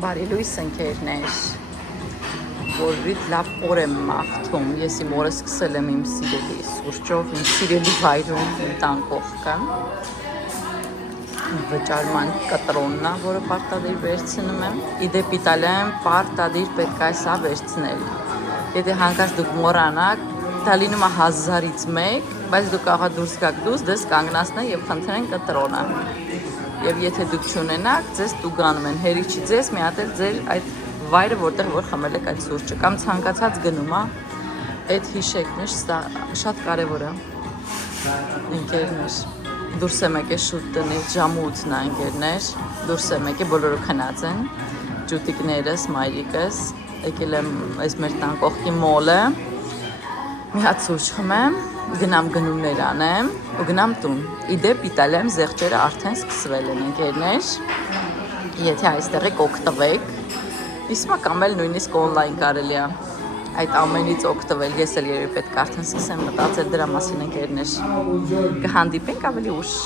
Բարի լույս ընկերներ, որից լավ օր եմ մաղթում, ես իմ օրը սկսել եմ իմ սիրելի սուրճով, իմ սիրելի վայրում, իմ տան կողքը, վճարման կտրոննա, որը պարտադիր վերցնում եմ, իդեպ Իտալիայում պարտադիր պետք է սա վերցնել, եթե հանկարծ դուք մոռանաք, դա լինում է 1000-ից մեկ, բայց դուք աղա դուրս գաք դուս, դες կանգնացնեն և խնդրեն կտրոնը, և եթե դուք չունենաք, ձեզ տուգանում են, հերիք չի ձեզ մի հատ էլ ձեր այդ վայրը, որտեղ որ խմել եք այդ սուրճը, կամ ցանկացած գնում է, այդ հիշեք միշտ, դա շատ կարևոր է, ընկերներ, դուրս եմ եկել շուտ տնից, ժամը 8-ն է ընկերներ, դուրս եմ եկել, բոլորը քնած են, ջուտիկներս, մայրիկս, եկել եմ այս մեր տան կողքի մոլը, մի հատ սուրճ խմեմ, գնամ գնումներ անեմ ու գնամ տուն, իդեպ Իտալիայում զեղչերը արդեն սկսվել են ընկերներ, եթե այստեղ եք օգտվեք, իսմա կամ էլ նույնիսկ օնլայն կարելի է այդ ամենից օգտվել, ես էլ երևի պետք է արդեն սկսեմ մտածել դրա մասին ընկերներ, կհանդիպենք ավելի ուշ։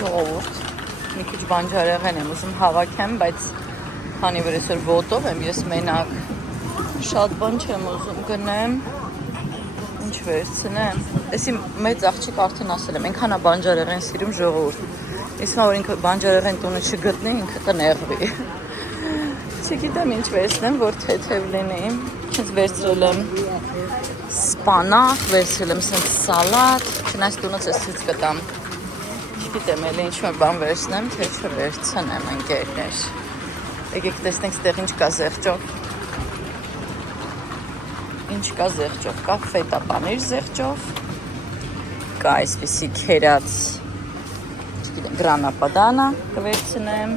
Ժողովուրդ, մի քիչ բանջարեղեն եմ ուզում հավաքեմ, բայց քանի որ այսօր ոտով եմ, ես մենակ շատ բան չեմ ուզում գնեմ, ինչ վերցնեմ, էսի մեծ աղջիկ արդեն ասել եմ, ենքան է բանջարեղեն սիրում ժողովուրդ, իսմա որ ինքը բանջարեղեն տունը չգտնի, ինքը կնեղվի, չգիտեմ ինչ վերցնեմ, որ թեթև լինի, ինձ վերցրել եմ սպանակ, վերցրել եմ սենց սալատ, չնայց տունից ես ցույց կտամ, չգիտեմ էլի ինչ-որ բան վերցնեմ, թե չվերցնեմ ընկերներ, եկեք տեսնենք ստեղ ինչ կա զեղչով, ինչ կա զեղչով, կա ֆետա պանիր զեղչով, կա այսպիսի քերած, չգիտեմ, գրանա պադանա կվերցնեմ,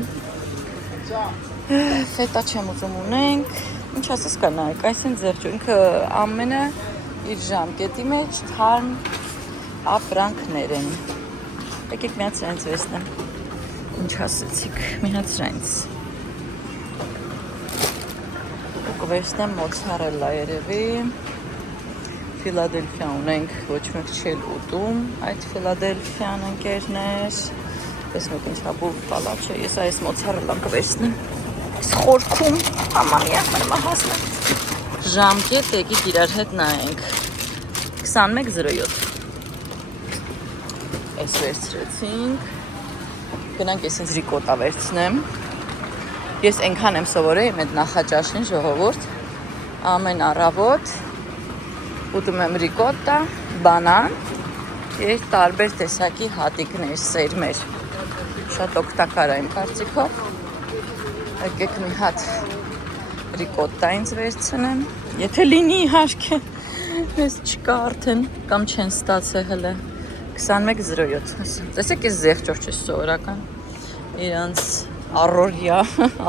ֆետա չեմ ուզում ունենք, ինչ ասես կա նայեք, այսին զեղչով, ինքը ամենը իր ժամկետի մեջ թարմ ապրանքներ են, եկեք մի հատ սրանից վերցնեմ, ինչ ասեցիք, մի հատ սրանից, կվերցնեմ մոցարելա երևի, Ֆիլադելֆիա ունենք, ոչ մեկ չել ուտում, այդ Ֆիլադելֆիան ընկերներ, տեսնեք ինչ հաբուր պալաչ է, ես այս մոցարելան կվերցնեմ, այս խորքում, համամիա մրմա հասնեմ, ժամկետ եկիք իրար հետ նայենք, 21:07, այս վերցրեցինք, գնանք ես ինձ ռիկոտա վերցնեմ, ես ենքան եմ սովորել իմ այդ նախաճաշին ժողովուրդ, ամեն առավոտ ուտում եմ ռիկոտա, բանան և տարբեր տեսակի հատիկներ, սերմեր, շատ օգտակար է իմ կարծիքով, եկեք մի հատ ռիկոտա ինձ վերցնեմ, եթե լինի իհարկե, ես չկա արդեն, կամ չեն ստացել հլը, 21:07, տեսեք ես զեղչով չես սովորական, իրանց առօրյա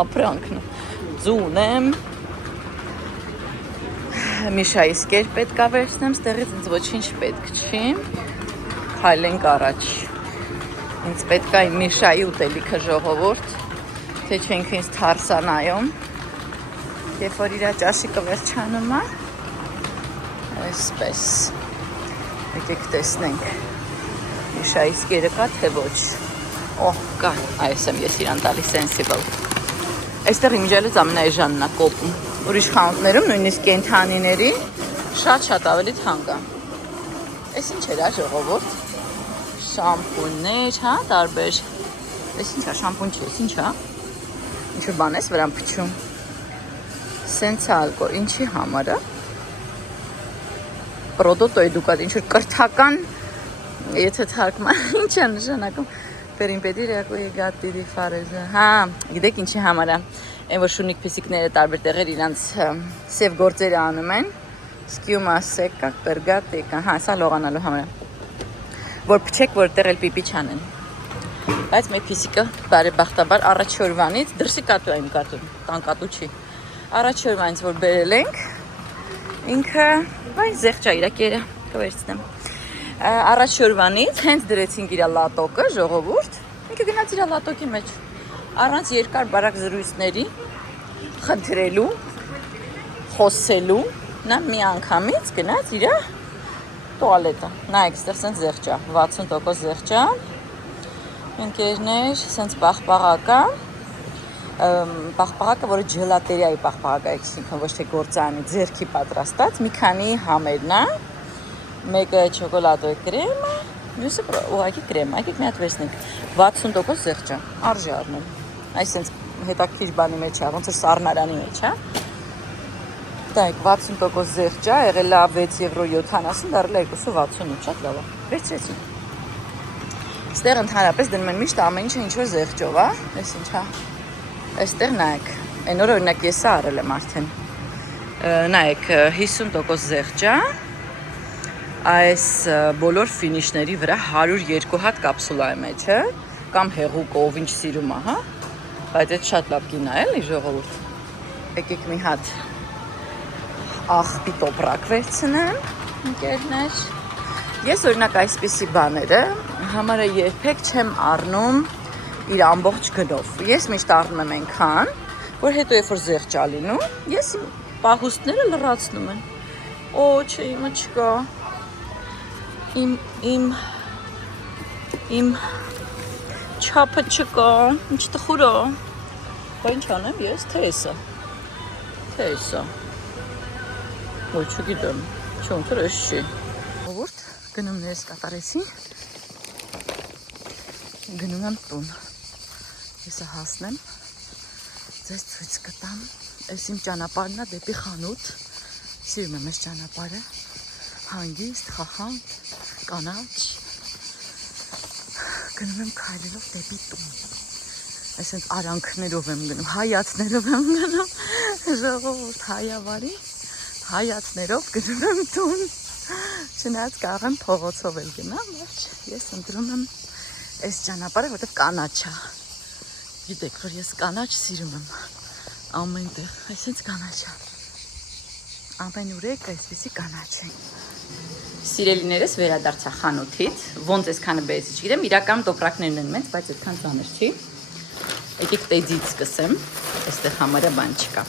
ապրանքն ձուն եմ, Միշայիս կեր պետք է վերցնեմ, ստեղից ինձ ոչինչ պետք չի, քայլենք առաջ, ինձ պետք է Միշայի ուտելիքը ժողովուրդ, թե չենք ինձ թարսանայում, երբ որ իրա ճաշիկը վերջանում է, այսպես, եկեք տեսնենք, Միշայիս կերը կա, թե ոչ, կա, այս եմ ես իրան տալի sensible, այստեղ իմիջալից ամենայժանն է կոպում, ուրիշ խանութներում, նույնիսկ կենթանիների, շատ ավելի թանկ է, այս ինչ էր ժողովուրդ, շամպուններ, տարբեր, այս ինչ է, շամպուն չի, այս ինչ է, ինչ-որ բան ես վրան փչում, սենց ալկո, ինչի համար է, պրոդոտո էդուկատ, ինչ-որ կրթական, եթե թարգման, ինչ է նշանակում, Per impedire a quei gatti di fare... գիտեք ինչի համար է, այն որ շունիկ փիսիկները տարբեր տեղեր իրանց սև գործերը անում են, սկյումա սեկա, per gatti, սա լողանալու համար է, որ փչեք, որ տեղ էլ պիպի չանեն, բայց մեր փիսիկը բարեբախտաբար առաջ օրվանից, դրսի կատու է իմ կատուն, տան կատու չի, առաջ օրվանից, որ բերել ենք, ինքը, զեղչա իրա կերը, կվերցնեմ, առաջ օրվանից հենց դրեցինք իրա լատոկը, ժողովուրդ, ինքը գնաց իրա լատոկի մեջ, առանց երկար բարակ զրույցների, խնդրելու, խոսելու, նա մի անգամից գնաց իրա տուալետը, նայեք, ստեղ սենց զեղչա, 60% զեղչա, Ընկերներ, սենց պաղպաղակա, պաղպաղակը, որը ջելատերիայի պաղպաղակա է, այսինքն ոչ թե գործարանի ձեռքի պատրաստած, մի քանի համերն է, մեկը չոկոլադո կրեմը, մյուսը ուղղակի կրեմ, եկեք մի հատ վերցնենք, 60% զեղչ է, արժի առնել, այս սենց հետաքրքիր բանի մեջ է, ոնց որ սառնարանի մեջ է, տայք 60% զեղչ է, եղել է 6 €70, դարել է 268, շատ լավ է, վերցրեցին։ Այստեղ ընդհանրապես դնում են միշտ ամեն ինչը ինչ-որ զեղչով, այս ինչ է, այստեղ նայեք, այն օրը օրինակ ես արել եմ արդեն, նայեք 50% զեղչ է, այս բոլոր ֆինիշների վրա 102 հատ կապսուլա է մեջը, կամ հեղուկ ով ինչ սիրում է, հա, բայց այդ շատ լավ կին է, էլի ժողովուրդ, եկեք մի հատ աղբի տոպրակ վերցնեմ, ընկերներ, ես օրինակ այսպիսի բաները համարը երբեք չեմ առնում իր ամբողջ գնով, ես միշտ առնում եմ այնքան, որ հետո երբ որ զեղչ է լինում, ես իմ պահուստները լրացնում եմ, օ, չէ, իմը չկա, իմ չափը չկա, ինչ տխուր է, բա ինչ անեմ ես, թե էսա, ոյ չգիտեմ, չէ ոնց որ էս չի, ովորդ գնումներս կատարեցի, գնում եմ տուն, եսը հասնեմ, ձեզ ցույց կտամ, այս իմ ճանապարհն է դեպի խանութ, սիրում եմ այս ճանապարհը, հանգիստ, խախանդ, կանաչ, գնում եմ քայլելով դեպի տուն, այսինքն արանքներով եմ գնում, հայացներով եմ գնում, ժողովուրդ հայավարի, հայացներով գնում եմ տուն, չնայած կարող եմ փողոցով էլ գնամ, բայց ես ընտրում եմ այս ճանապարհը, որտեղ կանաչ է, գիտեք, որ ես կանաչ սիրում եմ, ամենտեղ, այսինքն կանաչ է, ամեն ուրեք այսպիսի կանաչ է։ Սիրելիներս վերադարձա խանութից, ոնց այսքանը բերեցի, չգիտեմ, իրական տոպրակներն են մեծ, բայց այդքան ծանր չի, եկեք տեձից սկսեմ, այստեղ համարյա բան չկա։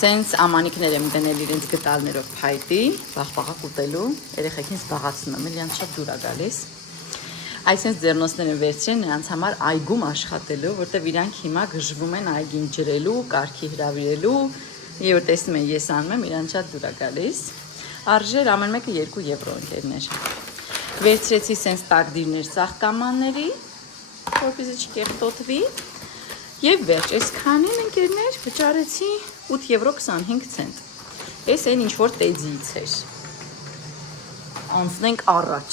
Սենց ամանիքներ եմ դնել իրենց գտալներով փայտի, պաղպաղակ ուտելու, երեխեքին զբաղացնում եմ, իրանց շատ դուր է գալիս։ Այսինքն ձեռնոցները վերցրին նրանց համար այգում աշխատելու, որտեղ իրանք հիմա գժվում են այգին ջրելու, կարգի հրավիրելու, եւ որ տեսնում են ես անում եմ, իրանց շատ դուր է գալիս։ Արժեր ամեն մեկը 2 € ընկերներ։ Վերցրեցի սենց տակդիրներ ծաղկամանների, որպեսզի չկեղտոտվի, եւ վերջ, այսքանին ընկերներ վճարեցի 8 € 25 cent։ Էս այն ինչ որ տեձից էր։ Անցնենք առաջ։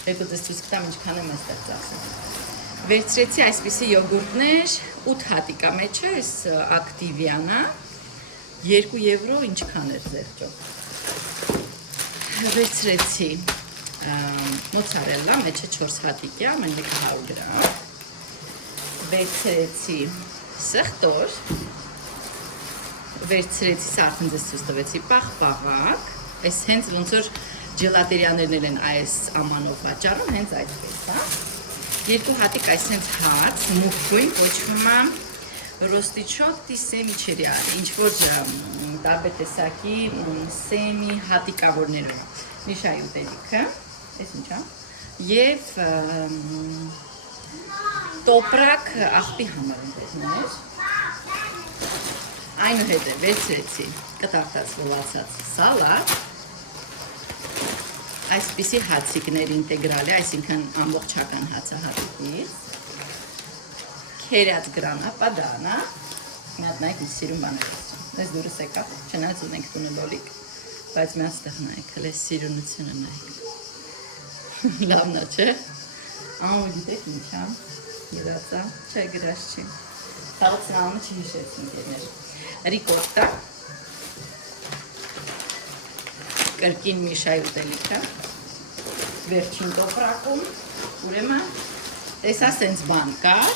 Հետո դες ցույց կտամ ինչքան եմ այստեղ ծախսում։ Վերցրեցի այսպիսի յոգուրտներ, 8 հատիկ է մեջը, այս ակտիվիանը, 2 € ինչքան էր զեղչով։ Վերցրեցի մոցարելլա, մեջը 4 հատիկ է, ամեն մեկը 100 գրամ։ Վերցրեցի սխտոր, վերցրեցի սարդն ձեզ ցույց տվեցի պաղպաղակ, այս հենց ոնց որ ջելատերիաներն են այս ամանով վաճառում, հենց այդպես, հա։ 2 հատիկ այս հենց հաց, մուկգույն կոչվում է ռոստիչոտի սեմի չերիալ, ինչ որ տարբեր տեսակի սեմի հատիկավորներով, նիշայի ուտելիքը, այս ինչ է, եւ տոպրակ աղբի համար ընկերներ, այնուհետև վերցրեցի կտարտած լվացած սալատ, այսպիսի հացիկներ ինտեգրալի, այսինքն ամբողջական հացահատիկից, քերած գրանա, պադանա, մի հատ նայեք ինչ սիրում բաներ, այս դուրս եկավ, չնայած ունենք տունը լոլիկ, բայց մի հատ ստեղ նայեք, հələ սիրունությունը նայեք, լավն է, չէ, ամու գիտեք ինչ ամ, գրածա, չէ գրած չի, թաղոցն ամը չհիշեցին գերներ, ռիկոտա, կրկին միշայի ուտելիքը, վերջին տոպրակում, ուրեմն, տեսա սենց բան կար,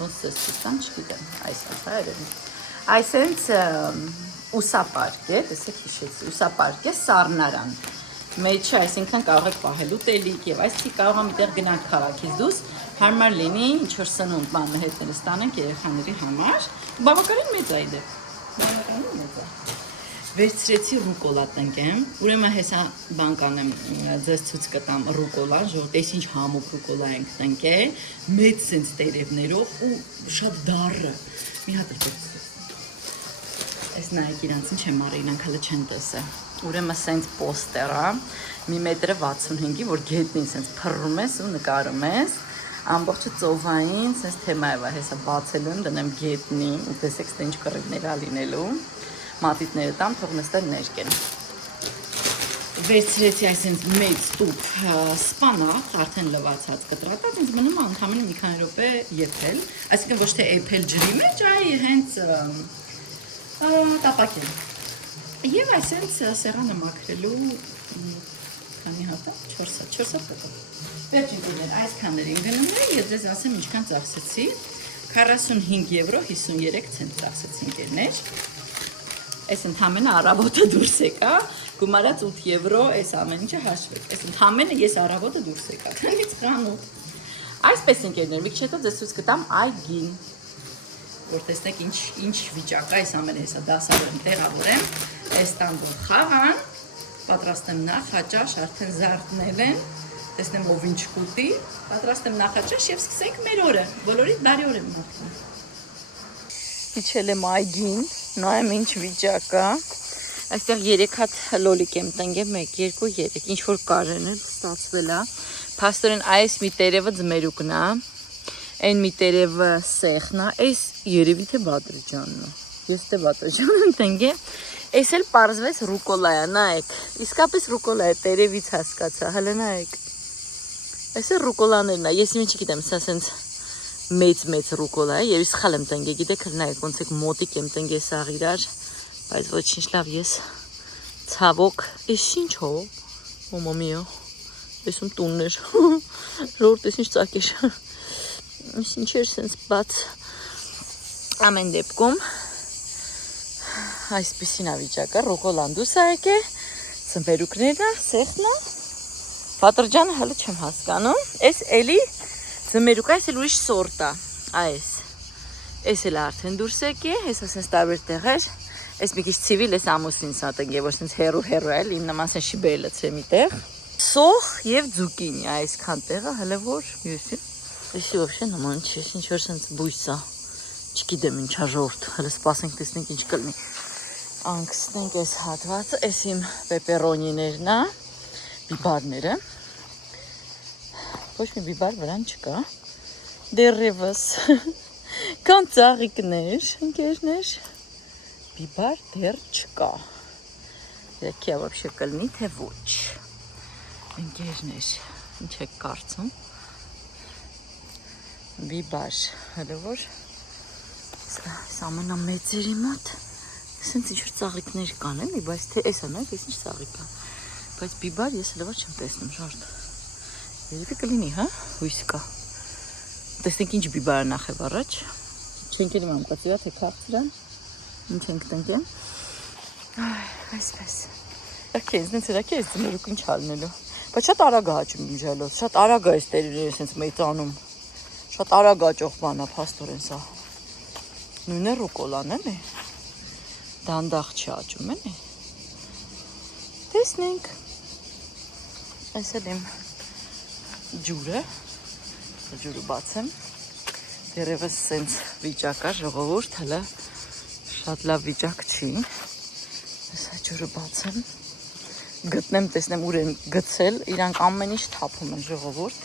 ոնց ես չստան, չգիտեմ, այսպես է երևի, այսենց ուսապարկ է, տեսեք հիշեցի, ուսապարկ է սառնարան, մեջը, այսինքն կարող եք պահել ուտելիք և այսպիսի կարող եմ միտեղ գնանք քաղաքից դուրս, հարմար լինի, ինչ-որ սնունդ բանը հետները ստանենք երեխաների համար, բավականին մեծ է իդեպ, բավականին մեծ է։ Վերցրեցի ռուկոլա տնկեմ, ուրեմն հեսա բան կանեմ ձեզ ցույց կտամ ռուկոլա, ժողովուրդ, ինչ համուկ ռուկոլա ենք տնկել, մեծ սենց տերևներով ու շատ դառը։ Մի հատ էլ Այս նայեք իրանց ինչ եմ արել, իրանք հələ չեն տեսել։ Ուրեմն սենց պոստեր է, 1.65 որ գետնին սենց փռում ես ու նկարում ես։ Ամբողջը ծովային, սենց թեմայով է, հեսա բացելու եմ, դնեմ գետնին, ու տեսեք ստե ինչ կռիվներ ա լինելու։ Մատիտները տամ, թող նստեն ներկեն։ Վերցրեցի այսենց մեծ տուփ սպանախ, արդեն լվացած կտրատած, ինձ մնում է ընդամենը մի քանի րոպե եփել, այսինքն ոչ թե եփել ջրի մեջ, այ հենց տապակել։ Եվ այսենց սեղանը մաքրելու քանի հատ է, 4 հատ։ Վերջին դեր այսքաններ են գնումները, ես ձեզ ասեմ ինչքան ծախսեցի, 45 եվրո 53 ցենտ ծախսեցի ընկերներ։ Այս ընդամենը առավոտը դուրս եկա, գումարած 8 եվրո, այս ամեն ինչը հաշվեց։ Այս ընդամենը ես առավոտը դուրս եկա, քանից խանութ։ Այսպես ընկերներ, մի քիչ հետո ձեզ ցույց կտամ այգին, որ տեսնեք ինչ վիճակ է, այս ամենը հեսա դասավորեմ, տեղավորեմ, այս տան որ խաղան, պատրաստեմ նախաճաշ, արդեն զարդնել են, տեսնեմ ով ինչ կուտի, պատրաստեմ նախաճաշ եւ սկսենք մեր օրը, բոլորիդ բարի օր եմ մաղթում։ Իջել եմ այգին, նայեմ ինչ վիճակ է, այստեղ 3 հատ լոլիկ եմ տնկել, 1, 2, 3, ինչ որ կարեն էլ ստացվել է, փաստորեն այս մի տերևը ձմերուկն է, այն մի տերևը սեղն է, այս երևի թե բադրիջանն է, ես թե բադրիջան եմ տնկել, այս էլ պարզվեց ռուկոլա է, նայեք, իսկապես ռուկոլա է, տերևից հասկացա, հələ նայեք, այս է ռուկոլաներն է, ես ինչ չգիտեմ, սա սենց մեծ ռուկոլա է, երբ սխալ եմ տնկել, գիտեք, նայեք, ոնց եք մոտիկ եմ տնկել սաղ իրար, բայց ոչինչ լավ ես ցավոք, այս ինչ հո, մամա միա, այսում տուններ, ժողովուրդ, այս ինչ ծակեր, այս ինչ էր սենց բաց, ամեն դեպքում, այսպիսին է վիճակը, ռուկոլան դուս է եկե, ծնվերուկներն է, սեղն է, բադրիջանը հələ չեմ հասկանում, այս էլի ձմերուկ է, այս էլ ուրիշ սորտ է, այս էլ արդեն դուրս եկե, այս ասենց տարբեր տեղեր, այս մի քիչ ցիվիլ, այս ամուսինս է տնկել, որ սենց հերու էլ, իմ նման սենց շիբեր լցրեմ մի տեղ, սոխ և ձուկինի, այսքան տեղը, հələ որ, յուսի, այսի ոобще նման չի, ինչ որ սենց բույս է, չգիտեմ ինչա ժողովուրդ, հələ սպասենք տեսնենք ինչ կլինի, անկսնենք այս հատվածը, այս իմ պեպերոնիներն է, բիբարները, ոչ մի բիբար վրան չկա, դեռևս, կան ծաղիկներ, ընկերներ, բիբար դեռ չկա, երեքի ավապշե կլնի, թե ոչ, ընկերներ, ինչ եք կարծում, բիբար, հələ որ, ամենամեծերի մոտ, սենց ինչ-որ ծաղիկներ կան, բայց թե այս անակ, ես ինչ ծաղիկ կա, բայց բիբար ես հələ որ չեմ տեսնում, ժարդ, երևի կլինի, հա, հույս կա, տեսնենք ինչ բիբարը նախև առաջ, չենք էլ իմ ամկացիվա, թե քաղցրան, ինչ ենք տնկեմ, այսպես, ինձնից երակի ես ձմերուկ ինչ հալնելու, բայց շատ արագ է հաճում իմ ժալոս, շատ արագ է այս տերերը սենց մեծանում, շատ արագ աճող բան է, փաստորեն սա, նույն է ռուկոլան է, դանդաղ չի աճում է, տեսնենք, այս էլ իմ ջուրը, ջուրը բացեմ, դերևս սենց վիճակ է, ժողովուրդ, հələ շատ լավ վիճակ չի, այսա ջուրը բացեմ, գտնեմ, տեսնեմ ուր են գցել, իրանք ամեն ինչ թափում են ժողովուրդ,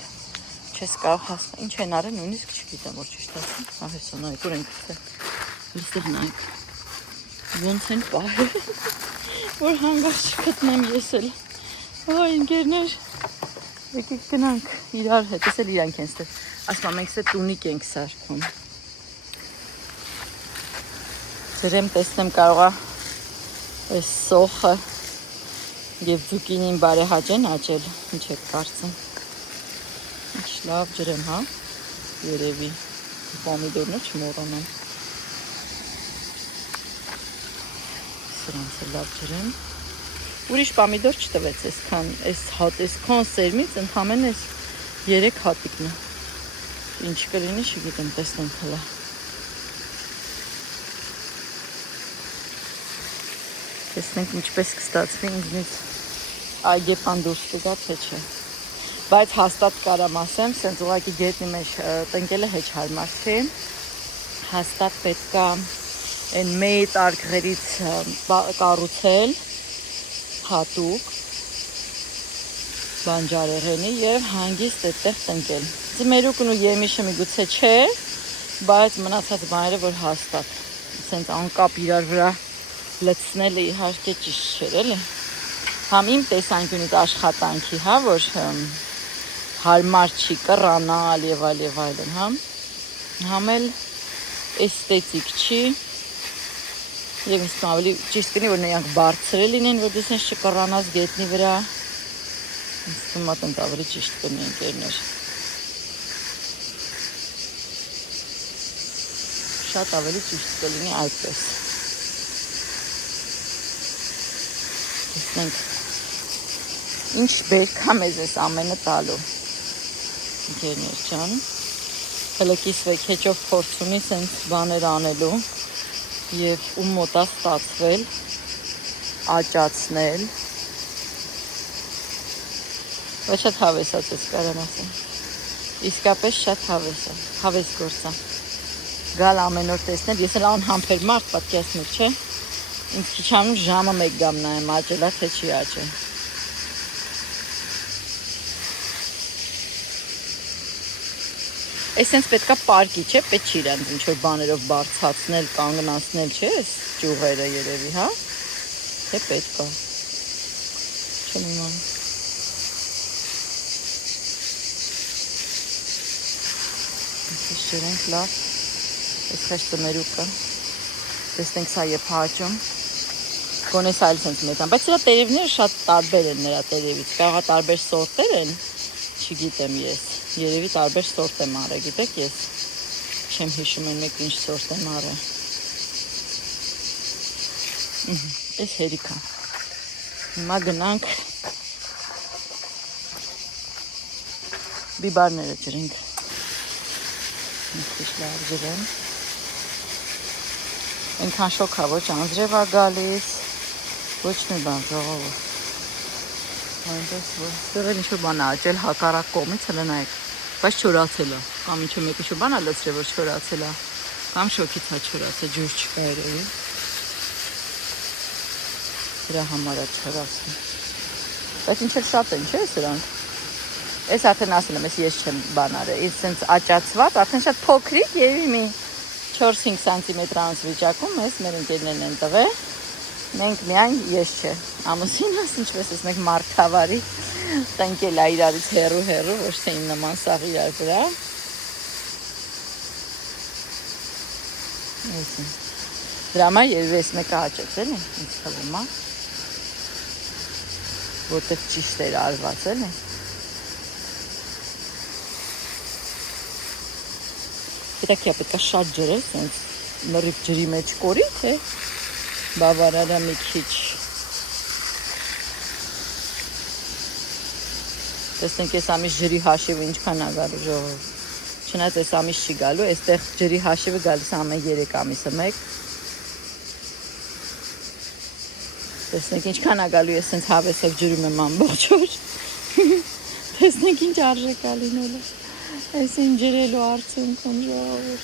չես կարող հասնել, ինչ են արել, նույնիսկ չգիտեմ, որ ճիշտ ասեմ, հեսա նայեք, ուր են գցել, այստեղ նայեք, ոնց են պահել, որ հանգարց չգտնեմ ես էլ, այ ընկերներ, եկեք գնանք իրար հետ, ես էլ իրանք են ստեղ, ասմա մենք ստեղ տունիկ ենք սարքում, ձրեմ տեսնեմ կարողա այս սոխը և ձուկինին բարեհաճ են աճել, ինչ եք կարծում, ինչ լավ ջրեմ, հա, երևի, պոմիդորներ չմոռանամ, սրանց է լավ ջրեմ, ուրիշ պամիդոր չտվեց այսքան սերմից, ընդամենը այս 3 հատիկն է, ինչ կլինի չգիտեմ, տեսնենք հլա, Տեսնենք ինչպես կստացվի ինձնից այգեպան դուրս կգա թե չէ։ Բայց հաստատ կարամ ասեմ, սենց ուղղակի գետնի մեջ տնկելը հեչ հարմար չէ։ Հաստատ պետք է այն մեծ արկղերից կառուցել հատուկ բանջարեղենի եւ հանգիստ այդտեղ տնկել։ Ձմերուկն ու եմիշը միգուցե չէ, բայց մնացած բաները որ հաստատ սենց անկապ իրար վրա լցնելը իհարկե ճիշտ չէր, էլի։ Համ իմ տեսանկյունից աշխատանքի, հա, որ հարմար չի կռանալ եւ այլն, համ էլ էսթետիկ չի եւ ինձ ավելի ճիշտ կնի որ նրանք բարձր լինեն, որ դու սենց չկռանաս գետնի վրա։ Ինձ թվում է տենց ավելի ճիշտ կնի ընկերներ։ Շատ ավելի ճիշտ կլինի այդպես։ Տեսնենք ինչ բերքա մեզ էս ամենը տալու ընկերներ ջան, հələ կիսվեք հեչով փորձ ունի սենց բաներ անելու եւ ում մոտ է ստացվել աճացնել, բայց շատ հավես է ես կարամ ասեմ, իսկապես շատ հավես գործ է, գալ ամեն օր տեսնել, ես էլ անհամբեր մարդ պատկերացնեք, չէ, ինձ քիչ անում ժամը մեկ գամ նայեմ աճելա թե չի աճել։ Այս սենց պետքա պարկի, չէ, պետք չի իրենց ինչ-որ բաներով բարձացնել, կանգնացնել, չէ, այս ճյուղերը երևի, հա, թե պետքա, չեմ իմանում։ Այսպես ջրենք լավ, այս խեշ ծմերուկը, տեսնենք սա եփ հաճում, գոնես այլ սենց մեծան, բայց իրա տերևները շատ տարբեր են նրա տերևից, կարողա տարբեր սորտեր են, չգիտեմ ես, երևի տարբեր սորտ եմ արել, գիտեք ես, չեմ հիշում են մեկ ինչ սորտ եմ արել, այս հերիքա, հիմա գնանք բիբարները ջրենք, ինքիչ լավ ջրեմ, այնքան շոք է, ոչ անձրև է գալիս, ոչ մի բան ժողովուրդ, այնպես որ դեռ ինչ-որ բան է աճել հակառակ կողմից, հələ նայեք, բայց չորացել է, կամ ինչ-որ մեկ ինչ-որ բան է լցրել, որ չորացել է, կամ շոքից է չորացել, ջուր չկա երևի, դրա համար է չորացել, բայց ինչ էլ շատ են, չէ՞ սրանք, այս արդեն ասել եմ, ես չեմ բան արել, ես սենց աճացված, արդեն շատ փոքրիկ, երևի մի 4-5 սանտիմետրանոց վիճակում ես մեր ընկերներն են տվել, մենք միայն ես չէ, ամուսինս ինչպես ես մենք մարդավարի տնկել է իրարից հեռու, ոչ թե իմ նման սաղ իրար վրա, դրա համար երևի ես մեկը աճեց էլի, ինձ թվում է, որտեղ ճիշտ էր արված էլի, Գիտակի պետք է շատ ջրել, սենց լրիվ ջրի մեջ կորի, թե բավարարա մի քիչ։ Տեսնենք ես ամիս ջրի հաշիվը ինչքան է գալու ժողովուրդ։ Չնայած այս ամիս չի գալու, այստեղ ջրի հաշիվը գալիս ամեն 3 ամիսը մեկ։ Տեսնենք ինչքան է գալու, ես սենց հավեսով ջրում եմ ամբողջ օր։ Տեսնենք ինչ արժեք է լինելու։ Այս իմ ջրելու արդյունքում ժողովուրդ,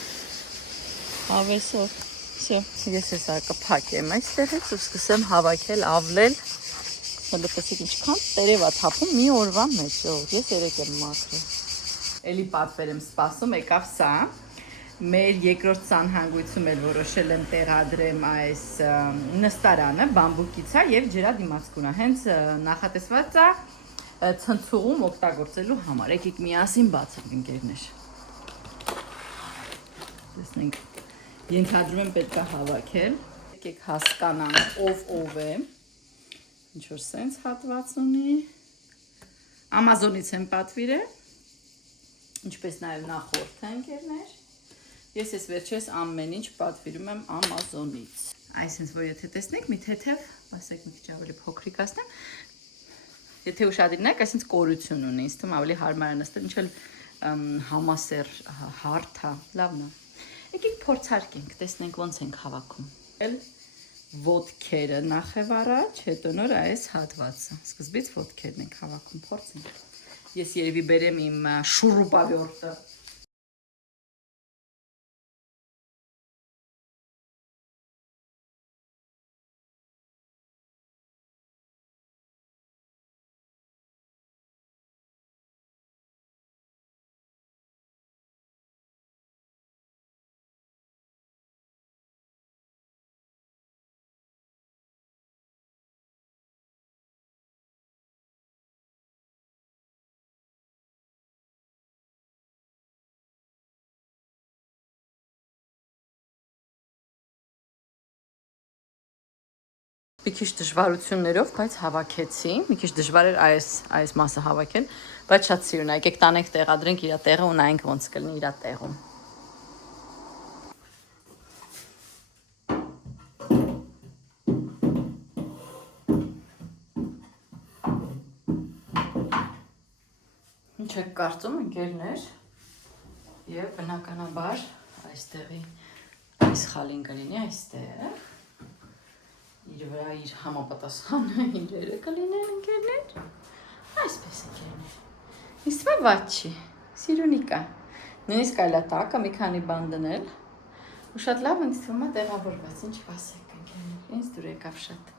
հավեսով, ես ես արկա պակեմ այստեղից ու սկսեմ հավաքել, ավլել, հələ տեսեք ինչքան տերև է թափում մի օրվա մեջ, ես երեկ եմ մաքրել, էլի պատվեր եմ սպասում, եկավ սա, մեր երկրորդ սանհանգույցում էլ որոշել եմ տեղադրեմ այս նստարանը, բամբուկից է և ջրադիմացկուն է, հենց նախատեսված է ցնցուղում օգտագործելու համար, եկեք միասին բացենք ընկերներ, տեսնենք, ենթադրում եմ պետք է հավաքել, եկեք հասկանանք ով է, ինչ-որ սենց հատված ունի, Ամազոնից եմ պատվիրել, ինչպես նաև նախորդ ընկերներ, ես ես վերջերս ամեն ինչ պատվիրում եմ Ամազոնից, այսինքն որ եթե տեսնեք մի թեթև, ասեք մի քիչ ավելի փոքրիկ ասեմ, Եթե ուշադրին եք, այսինքն կորություն ունի, ինձ թվում ավելի հարմար է նստել, ինչ էլ համասեր հարթ է, լավն է։ Եկեք փորձարկենք, տեսնենք ոնց ենք հավաքում։ ոտքերը նախև առաջ, հետո նոր այս հատվածը։ Սկզբից ոտքերն ենք հավաքում, փորձենք։ Ես երևի բերեմ իմ շուրուպավյորտը։ Մի քիչ դժվարություններով, բայց հավաքեցի։ Մի քիչ դժվար էր այս մասը հավաքել, բայց շատ սիրուն է։ Եկեք տանենք տեղադրենք իր տեղը ու նայենք ոնց կլինի իր տեղում։ Ինչ եք կարծում, ընկերներ։ Եվ բնականաբար այստեղի այս խալին կլինի այստեղ։ Իր վրա իր համապատասխան իրերը կլինեն, ընկերներ։ Այսպես ընկերներ։ Իսկ ված չի, սիրունիկա։ Նույնիսկ այլ է տակը մի քանի բան դնել։ Ու շատ լավ ինձ թվում է տեղավորված, ինչ կասեք, ընկերներ։ Ինձ դուր եկավ շատ։